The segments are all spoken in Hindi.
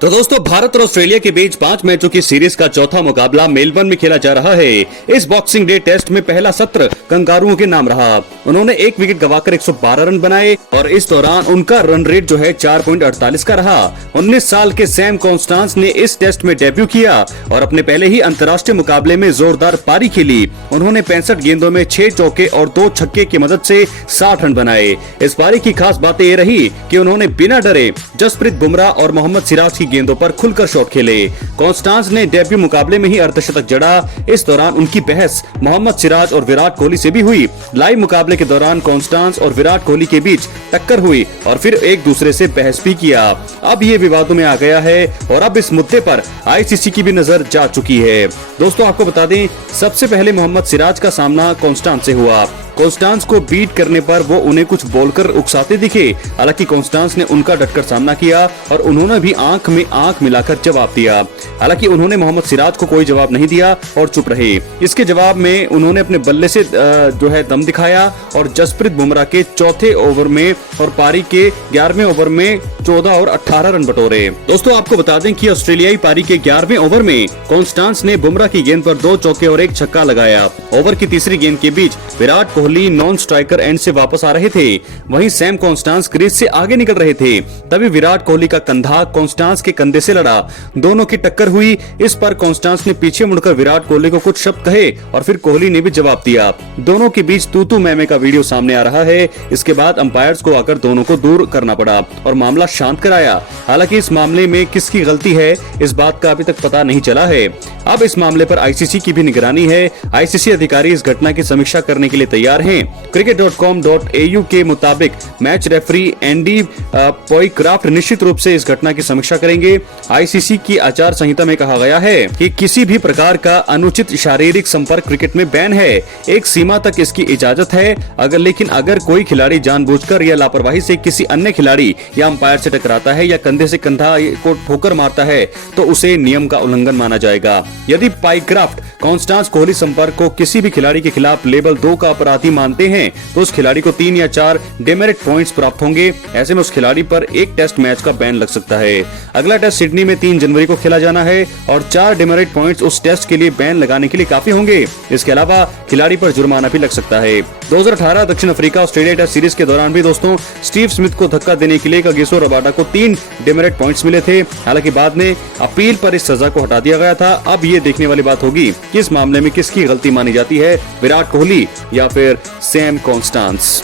तो दोस्तों, भारत और ऑस्ट्रेलिया के बीच 5 मैचों की सीरीज का चौथा मुकाबला मेलबर्न में खेला जा रहा है। इस बॉक्सिंग डे टेस्ट में पहला सत्र कंगारुओं के नाम रहा। उन्होंने 1 विकेट गवाकर 112 रन बनाए और इस दौरान उनका रन रेट जो है 4.48 का रहा। 19 साल के सैम कॉन्स्टांस ने इस टेस्ट में डेब्यू किया और अपने पहले ही अंतर्राष्ट्रीय मुकाबले में जोरदार पारी खेली। उन्होंने 65 गेंदों में 6 चौके और 2 छक्के की मदद से 60 रन बनाए। इस पारी की खास बात ये रही कि उन्होंने बिना डरे जसप्रीत बुमराह और मोहम्मद सिराज की गेंदों पर खुलकर शॉट खेले। कॉन्स्टांस ने डेब्यू मुकाबले में ही अर्धशतक जड़ा। इस दौरान उनकी बहस मोहम्मद सिराज और विराट कोहली से भी हुई। लाइव मुकाबले के दौरान कॉन्स्टांस और विराट कोहली के बीच टक्कर हुई और फिर एक दूसरे से बहस भी किया। अब ये विवादों में आ गया है और अब इस मुद्दे पर आईसीसी की भी नजर जा चुकी है। दोस्तों, आपको बता दें, सबसे पहले मोहम्मद सिराज का सामना कॉन्स्टांस से हुआ। कॉन्स्टांस को बीट करने पर वो उन्हें कुछ बोलकर उकसाते दिखे। हालांकि कॉन्स्टांस ने उनका डटकर सामना किया और उन्होंने भी आंख में आंख मिलाकर जवाब दिया। हालांकि उन्होंने मोहम्मद सिराज को कोई जवाब नहीं दिया और चुप रहे। इसके जवाब में उन्होंने अपने बल्ले से जो है दम दिखाया और जसप्रीत बुमराह के चौथे ओवर में और पारी के 11वें ओवर में 14 और 18 रन बटोरे। दोस्तों, आपको बता दें कि ऑस्ट्रेलियाई पारी के 11वें ओवर में कॉन्स्टांस ने बुमराह की गेंद पर 2 चौके और 1 छक्का लगाया। ओवर की तीसरी गेंद के बीच Virat Kohli non striker end से वापस आ रहे थे। वहीं सैम कॉन्स्टांस क्रीज से आगे निकल रहे थे। तभी विराट कोहली का कंधा कॉन्स्टांस के कंधे से लड़ा। दोनों की टक्कर हुई। इस पर कॉन्स्टांस ने पीछे मुड़कर विराट कोहली को कुछ शब्द कहे और फिर कोहली ने भी जवाब दिया। दोनों के बीच तू तू मैं का वीडियो सामने आ रहा है। इसके बाद अंपायर्स को आकर दोनों को दूर करना पड़ा और मामला शांत कराया। हालांकि इस मामले में किसकी गलती है, इस बात का अभी तक पता नहीं चला है। अब इस मामले पर आईसीसी की भी निगरानी है। आईसीसी अधिकारी इस घटना की समीक्षा करने के लिए तैयार हैं। cricket.com.au के मुताबिक मैच रेफरी एंडी पॉयक्राफ्ट निश्चित रूप से इस घटना की समीक्षा करेंगे। आईसीसी की आचार संहिता में कहा गया है कि किसी भी प्रकार का अनुचित शारीरिक संपर्क क्रिकेट में बैन है। एक सीमा तक इसकी इजाजत है, लेकिन अगर कोई खिलाड़ी जानबूझकर या लापरवाही से किसी अन्य खिलाड़ी या अंपायर से टकराता है या कंधे से कंधा को ठोकर मारता है तो उसे नियम का उल्लंघन माना जाएगा। यदि पॉयक्राफ्ट कॉन्स्टांस कोहली संपर्क को किसी भी खिलाड़ी के खिलाफ लेवल 2 का अपराधी मानते हैं तो उस खिलाड़ी को 3 या 4 डिमेरिट पॉइंट्स प्राप्त होंगे। ऐसे में उस खिलाड़ी पर 1 टेस्ट मैच का बैन लग सकता है। अगला टेस्ट सिडनी में 3 जनवरी को खेला जाना है और 4 डिमेरिट पॉइंट्स उस टेस्ट के लिए बैन लगाने के लिए काफी होंगे। इसके अलावा खिलाड़ी पर जुर्माना भी लग सकता है। 2018 दक्षिण अफ्रीका ऑस्ट्रेलिया टेस्ट सीरीज के दौरान भी दोस्तों स्टीव स्मिथ को धक्का देने के लिए कागिसो रबाडा को 3 डिमेरिट पॉइंट्स मिले थे। हालांकि बाद में अपील पर इस सजा को हटा दिया गया था। अब ये देखने वाली बात होगी कि इस मामले में किसकी गलती मानी जाती है, विराट कोहली या फिर सैम कॉन्स्टांस।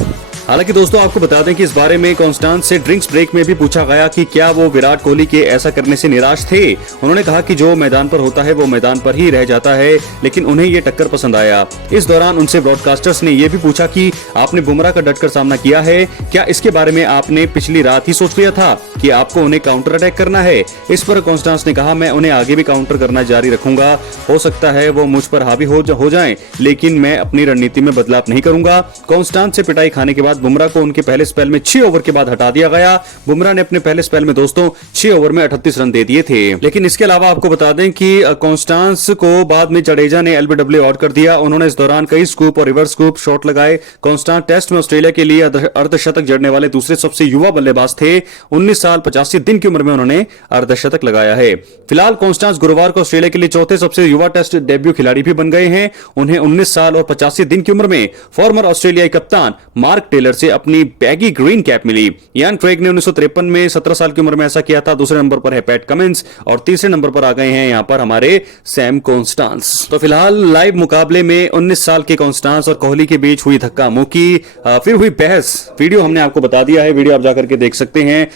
हालांकि दोस्तों, आपको बता दें कि इस बारे में कॉन्स्टांस से ड्रिंक्स ब्रेक में भी पूछा गया कि क्या वो विराट कोहली के ऐसा करने से निराश थे। उन्होंने कहा कि जो मैदान पर होता है वो मैदान पर ही रह जाता है, लेकिन उन्हें ये टक्कर पसंद आया। इस दौरान उनसे ब्रॉडकास्टर्स ने ये भी पूछा कि आपने बुमराह का डटकर सामना किया है, क्या इसके बारे में आपने पिछली रात ही सोच लिया था कि आपको उन्हें काउंटर अटैक करना है। इस पर कॉन्स्टांस ने कहा, मैं उन्हें आगे भी काउंटर करना जारी रखूंगा। हो सकता है वो मुझ पर हावी हो जाएं, लेकिन मैं अपनी रणनीति में बदलाव नहीं करूंगा। कॉन्स्टांस से पिटाई खाने के बाद बुमराह को उनके पहले स्पेल में 6 ओवर के बाद हटा दिया गया। बुमराह ने अपने पहले स्पेल में दोस्तों 6 ओवर में 38 रन दे दिए थे। लेकिन इसके अलावा आपको बता दें कि कॉन्स्टांस को बाद में जडेजा ने एलबीडब्ल्यू आउट कर दिया। उन्होंने इस दौरान कई स्कूप और रिवर्स स्कूप शॉट लगाए। कॉन्स्टांस टेस्ट में ऑस्ट्रेलिया के लिए अर्धशतक जड़ने वाले दूसरे सबसे युवा बल्लेबाज थे। 19 साल 85 दिन की उम्र में उन्होंने अर्धशतक लगाया है। फिलहाल कॉन्स्टांस गुरुवार को ऑस्ट्रेलिया के लिए चौथे सबसे युवा टेस्ट डेब्यू खिलाड़ी भी बन गए हैं। उन्हें 19 साल और 85 दिन की उम्र में फॉर्मर ऑस्ट्रेलियाई कप्तान मार्क टेलर से अपनी बैगी ग्रीन कैप मिली। यान क्रेग ने 1953 में 17 साल की उम्र में ऐसा किया था। दूसरे नंबर पर है पैट कमिंस और तीसरे नंबर पर आ गए हैं यहां पर हमारे सैम कॉन्स्टांस। तो फिलहाल लाइव मुकाबले में 19 साल के कॉन्स्टांस और कोहली के बीच हुई धक्का मुक्की, फिर हुई बहस। वीडियो हमने आपको बता दिया है, वीडियो आप जाकर के देख सकते हैं।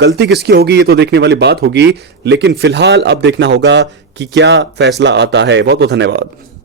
गलती किसकी होगी ये तो देखने वाली बात होगी, लेकिन फिलहाल अब देखना होगा कि क्या फैसला आता है। बहुत बहुत धन्यवाद।